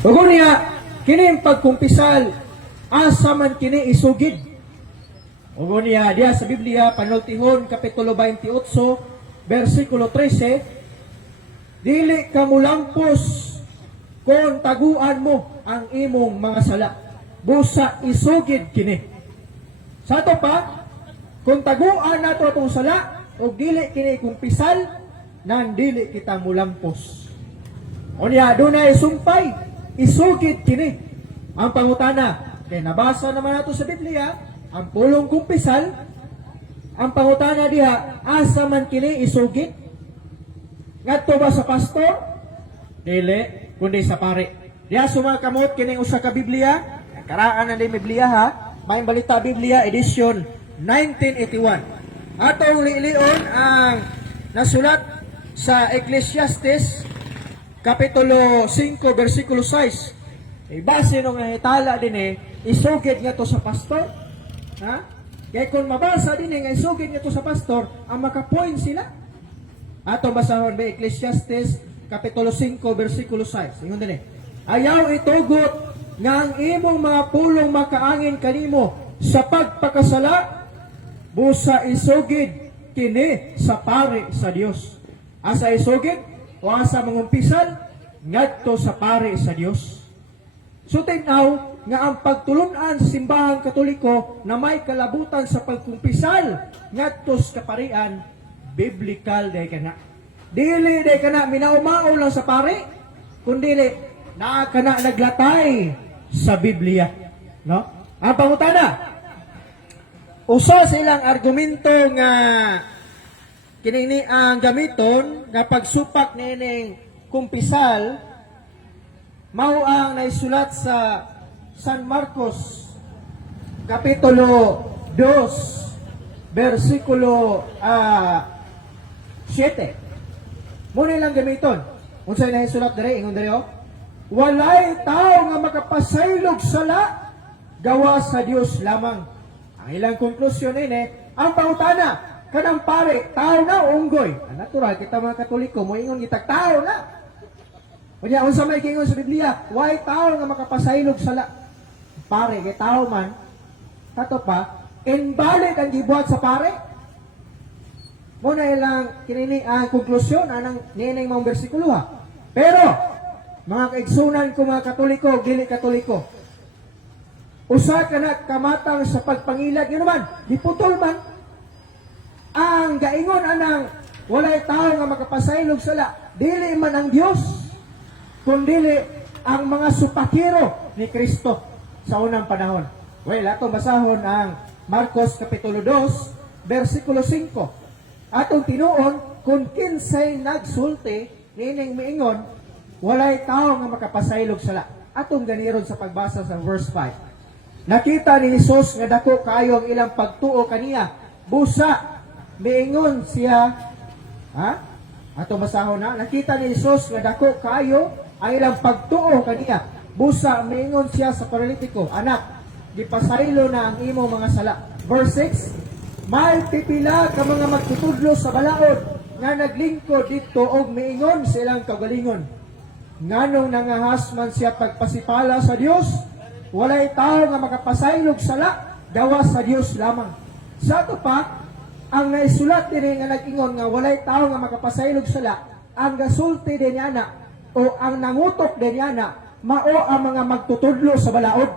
Ug niya kini pagkumpisal asa man kini isugid. Ug niya diya sa Biblia panultihon kapitulo 28 bersikulo 13 dili ka mulampos kung taguan mo ang imong mga sala. Busa isugid kini. Sa ato pa, kung taguan nato atong sala o dili kini kumpisal, nan dili kita mulampos. O niya, doon na isumpay, isugid kini. Ang pangutana, kay nabasa naman nato sa Biblia, ang pulong kumpisal, ang pangutana diha, asa man kini isugid? Ngadto ba sa pastor? Dili, kundi sa pare. Diya sumakamot kining usa ka Biblia, karaan na ni Biblia ha, may balita Biblia edition 1981. Atong liilion ang nasulat sa Ecclesiastes Kapitulo 5, versikulo 6. Eh, base nung nangitala din eh, isugid nga to sa pastor. Ha? Kaya kung mabasa din eh, nga isugid nga to sa pastor, ang makapoint sila. Atong basahon ba Ecclesiastes Kapitulo 5, versikulo 6. Ingon din eh. Ayaw itugot nga ang imong mga pulong makaangin kanimo sa pagpakasala, busa isugid kini sa pare sa Dios. Asa isugid o asa mangumpisal ngadto sa pare sa Dios. So tinaw nga ang pagtulunan sa simbahang katoliko na may kalabutan sa pagkumpisal ngadto sa kaparian biblical day kana. Dili day kana minaumao lang sa pare kundili naa kana naglatay sa Biblia, no? Ang pangutana, usa silang argumento nga kinini ang gamiton nga pagsupak nining kumpisal mao ang naisulat sa San Marcos kapitulo 2 versikulo ah 7 Muna lang gamiton? Unsay naisulat dere? Ingon dere oh. Walay tao nga makapasaylog sala gawa sa Dios lamang. Ang ilang konklusyon ini ang pangutana kanang pare tao na unggoy ang natural kita mga katoliko mo ingon gitag tao na Kanya unsa may kingon sa Biblia, why tao nga makapasaylog sala? Pare kay tao man, tato pa, invalid ang gibuhat sa pare. Muna ilang kinini ang konklusyon anang nining mga bersikulo ha. Pero mga kaigsunan ko mga katoliko, dili katoliko. Usa ka na kamatang sa pagpangilad yun naman, diputol man. Ang gaingon anang walay tao nga makapasaylog sala, dili man ang Dios kundili ang mga supakiro ni Kristo sa unang panahon. Well, ato basahon ang Marcos Kapitulo 2, versikulo 5. Atong tinuon, kung kinsay nagsulti, nining miingon, walay tao nga makapasaylog sala. Atong ganiron sa pagbasa sa verse 5. Nakita ni Jesus nga dako kayo ang ilang pagtuo kaniya. Busa, miingon siya, ha? Ato basahon na, nakita ni Jesus nga dako kayo ang ilang pagtuo kaniya. Busa, miingon siya sa paralitiko, Anak, gipasaylo na ang imo mga sala. Verse 6, May pipila ka mga magtutudlo sa balaod nga naglingkod dito og miingon sa ilang kagalingon. Nganong nangahas man siya pagpasipala sa Dios, walay tao nga makapasaylog sala, gawa sa Dios lamang. Sa ato pa, ang naisulat din nga nag-ingon nga walay tao nga makapasaylog sala, ang gasulti din niya na o ang nangutok din niya na mao ang mga magtutudlo sa balaod.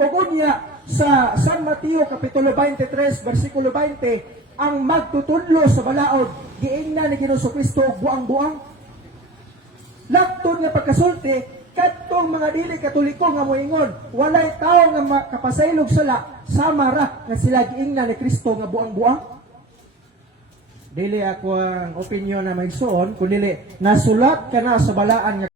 Ugod niya sa San Mateo Kapitulo 23, versikulo 20, ang magtutudlo sa balaod, giingna ni Ginoong Kristo buang-buang. Lakton nga pagkasulti, katong mga dili katoliko nga moingon, walay tao nga makapasaylog sala, sama ra nga sila giingna ni Kristo nga buang-buang. Dili ako ang opinion na may suon, kundi nasulat ka na sa balaan nga